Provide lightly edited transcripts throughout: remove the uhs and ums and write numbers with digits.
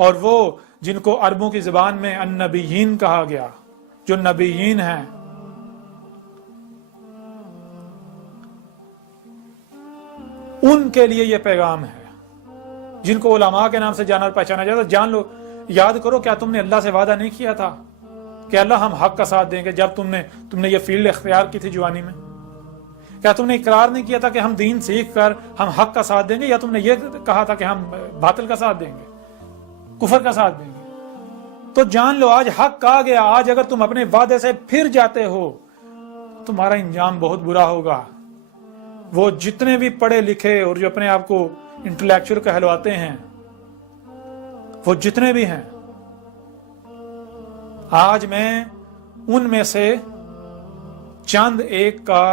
اور وہ جن کو عربوں کی زبان میں النبیین کہا گیا، جو نبیین ہیں، ان کے لیے یہ پیغام ہے، جن کو علماء کے نام سے جانا اور پہچانا جاتا ہے۔ جان لو، یاد کرو، کیا تم نے اللہ سے وعدہ نہیں کیا تھا کہ اللہ ہم حق کا ساتھ دیں گے؟ جب تم نے یہ فیلڈ اختیار کی تھی جوانی میں، کیا تم نے اقرار نہیں کیا تھا کہ ہم دین سیکھ کر ہم حق کا ساتھ دیں گے؟ یا تم نے یہ کہا تھا کہ ہم باطل کا ساتھ دیں گے، کفر کا ساتھ دیں گے؟ تو جان لو، آج حق آ گیا۔ آج اگر تم اپنے وعدے سے پھر جاتے ہو، تمہارا انجام بہت برا ہوگا۔ وہ جتنے بھی پڑھے لکھے اور جو اپنے آپ کو انٹلیکچوئل کہلواتے ہیں، وہ جتنے بھی ہیں، آج میں ان میں سے چند ایک کا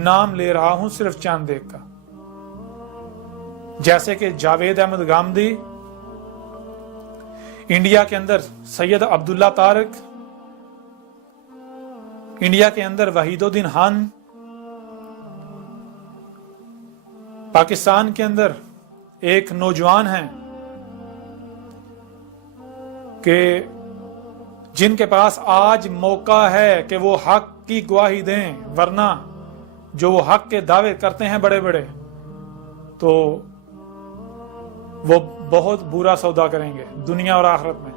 نام لے رہا ہوں، صرف چند ایک کا، جیسے کہ جاوید احمد گامدی، انڈیا کے اندر سید عبداللہ طارق، انڈیا کے اندر وحید الدین خان، پاکستان کے اندر ایک نوجوان ہیں کہ جن کے پاس آج موقع ہے کہ وہ حق کی گواہی دیں، ورنہ جو وہ حق کے دعوے کرتے ہیں بڑے بڑے، تو وہ بہت برا سودا کریں گے دنیا اور آخرت میں۔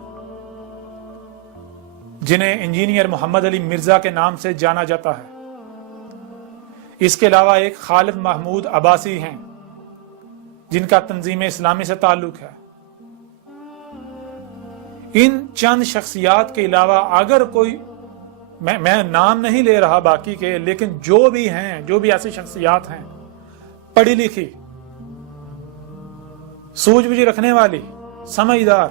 جنہیں انجینئر محمد علی مرزا کے نام سے جانا جاتا ہے۔ اس کے علاوہ ایک خالد محمود عباسی ہیں، جن کا تنظیم اسلامی سے تعلق ہے۔ ان چند شخصیات کے علاوہ اگر کوئی، میں نام نہیں لے رہا باقی کے، لیکن جو بھی ہیں، جو بھی ایسی شخصیات ہیں پڑھی لکھی، سوجھ بوجھ رکھنے والی، سمجھدار،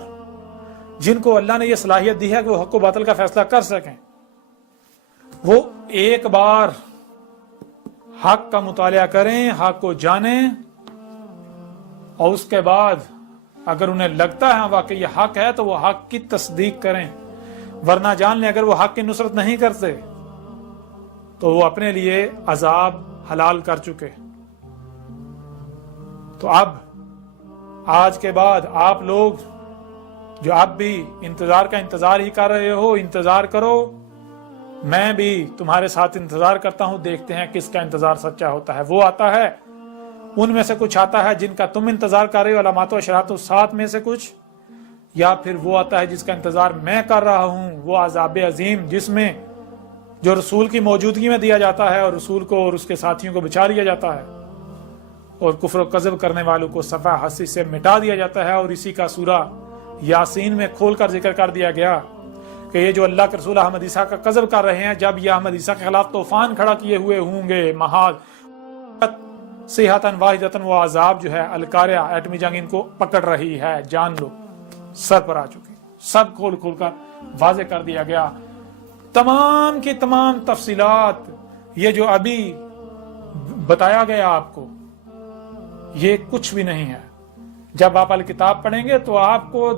جن کو اللہ نے یہ صلاحیت دی ہے کہ وہ حق و باطل کا فیصلہ کر سکیں، وہ ایک بار حق کا مطالعہ کریں، حق کو جانیں، اور اس کے بعد اگر انہیں لگتا ہے واقعی یہ حق ہے تو وہ حق کی تصدیق کریں، ورنہ جان لیں اگر وہ حق کی نصرت نہیں کرتے تو وہ اپنے لیے عذاب حلال کر چکے۔ تو اب آج کے بعد آپ لوگ جو اب بھی انتظار کا انتظار ہی کر رہے ہو، انتظار کرو، میں بھی تمہارے ساتھ انتظار کرتا ہوں، دیکھتے ہیں کس کا انتظار سچا ہوتا ہے۔ وہ آتا ہے، ان میں سے کچھ آتا ہے جن کا تم انتظار کر رہے ہو، علامات و اشارات و سات میں سے کچھ، یا پھر وہ آتا ہے جس کا انتظار میں کر رہا ہوں، وہ عذاب عظیم، جس میں جو رسول کی موجودگی میں دیا جاتا ہے اور رسول کو اور اس کے ساتھیوں کو بچا لیا جاتا ہے، اور کفر و کذب کرنے والوں کو صفحہ ہستی سے مٹا دیا جاتا ہے۔ اور اسی کا سورہ یاسین میں کھول کر ذکر کر دیا گیا کہ یہ جو اللہ کے رسول احمد عیسیٰ کا کذب کر رہے ہیں، جب یہ احمد عیسیٰ کے خلاف طوفان کھڑا کیے ہوئے ہوں گے، محاذ صیحۃ واحدۃ، وہ عذاب جو ہے القاریہ، ایٹمی جنگ ان کو پکڑ رہی ہے، جان لو، سر پر آ چکی، سب کھول کھول کر واضح کر دیا گیا۔ تمام کی تمام تفصیلات، یہ جو ابھی بتایا گیا آپ کو، یہ کچھ بھی نہیں ہے۔ جب آپ الکتاب پڑھیں گے تو آپ کو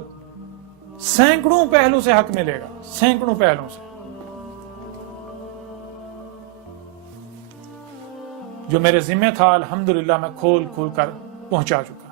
سینکڑوں پہلو سے حق ملے گا، سینکڑوں پہلو سے، جو میرے ذمہ تھا، الحمدللہ میں کھول کھول کر پہنچا چکا۔